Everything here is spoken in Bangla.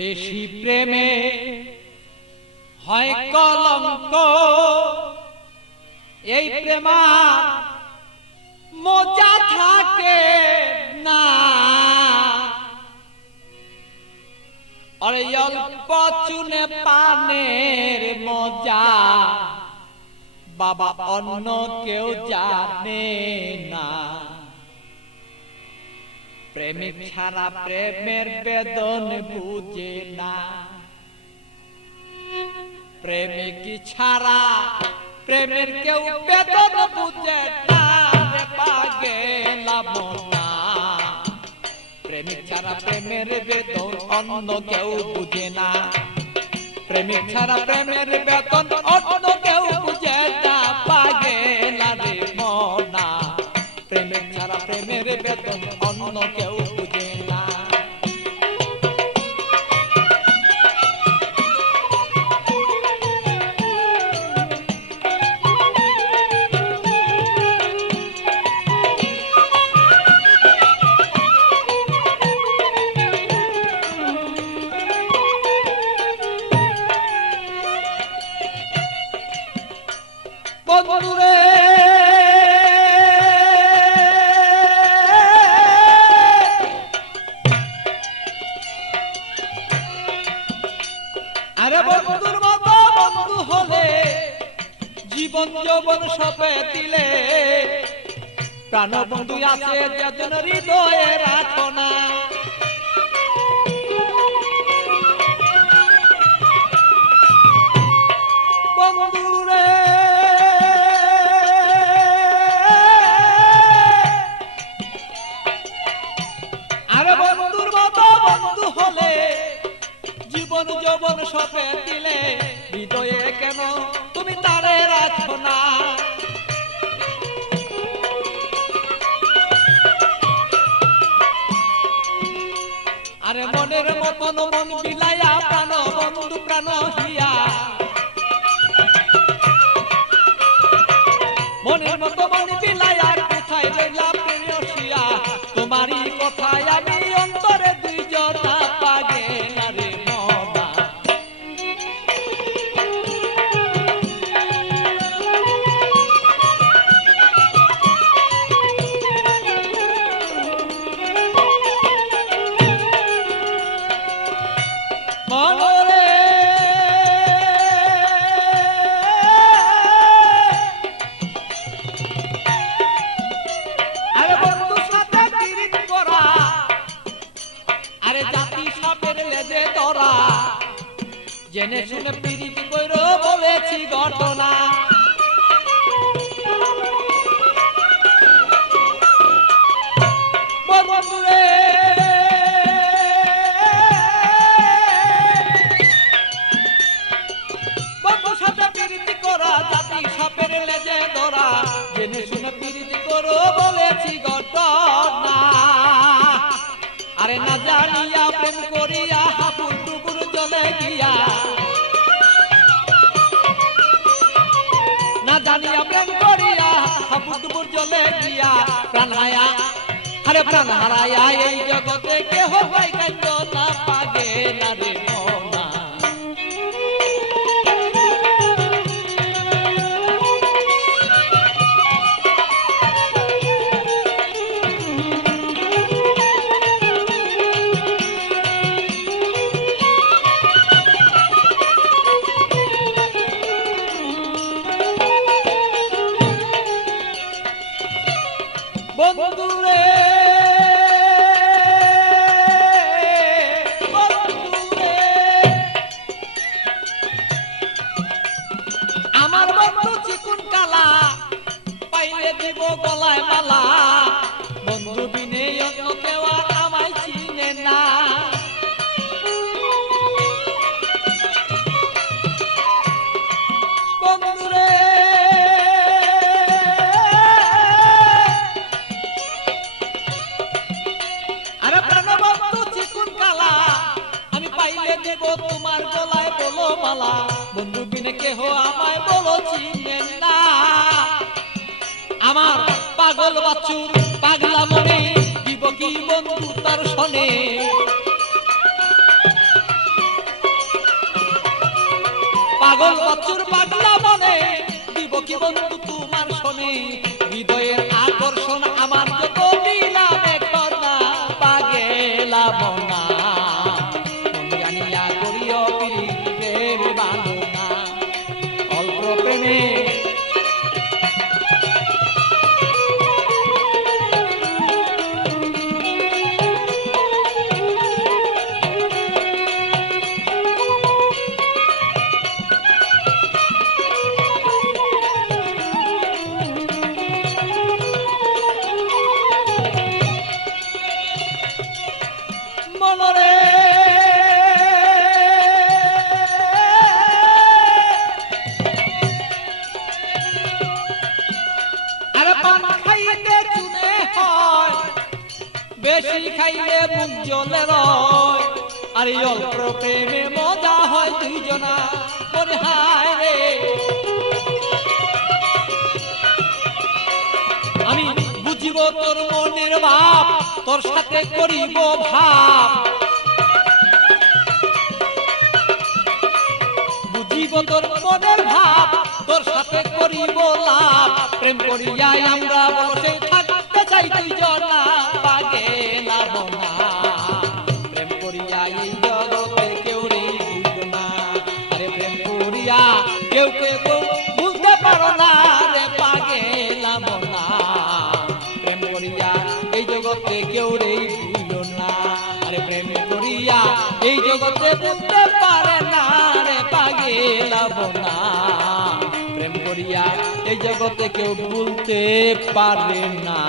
বেশি প্রেমে হয় কলঙ্ক। এই প্রেমা মজা থাকে না। আরে অল্প চুনে পানের মজা বাবা অন্য কেউ জানে না। প্রেমিক ছাড়া প্রেমের বেদন বুঝে না। প্রেমিক ছাড়া প্রেমের কেউ বেদন বুঝে না। প্রেমিক ছাড়া প্রেমের বেদন অন্য কেউ বুঝে না। প্রেমিক ছাড়া প্রেমের বেতন অন্য কেউ জীবন যৌবন সপে দিলে। প্রাণ বন্ধু আছে যেদিন হৃদয়ে রাখো না। মতন মন বিলাইয়া প্রাণ বন্ধু প্রাণ জেনে শুনে পিরিত কইরো বলেছি ঘটনা। টুকুর জলে গিয়া প্রাণ হায়া আরে প্রাণ হারায়া এই জগতে কেহ ভাই কাইত না পাগে না রে। দেব তোমার গলায় বলো মালা। বন্ধু বিনে কেহ আমায় বলো চিনেন না। আমার পাগল বাচ্চুর পাগলা মনে, দিব কি বন্ধু তার সনে? পাগল বাচ্চুর পাগলা মনে, দিব কি বন্ধু পান খাইতে চুনে হয়, বেশি খাইলে মুখ জ্বলে রয়। আর অল্প প্রেমে মজা হয় দুইজনা মনে হায় রে। আমি বুঝিব তোর মনের ভাব, তোর সাথে করিব ভাব। বুঝিব তোর মনের ভাব, তোর সাথে করিব লাভ। প্রেম করিয়াই আমরা বসে থাকতে চাই দুইজনা পাগে লাভ না প্রেম করিয়াই এই জগতে কেউ রে না আরে প্রেম করিয়া কেউ কেউ বুঝতে পারো না রে পাগে না প্রেম করিয়া এই জগতে কেউ রে না আরে প্রেম করিয়া এই জগতে বুঝতে এই জগতে কেউ ভুলতে পারে না।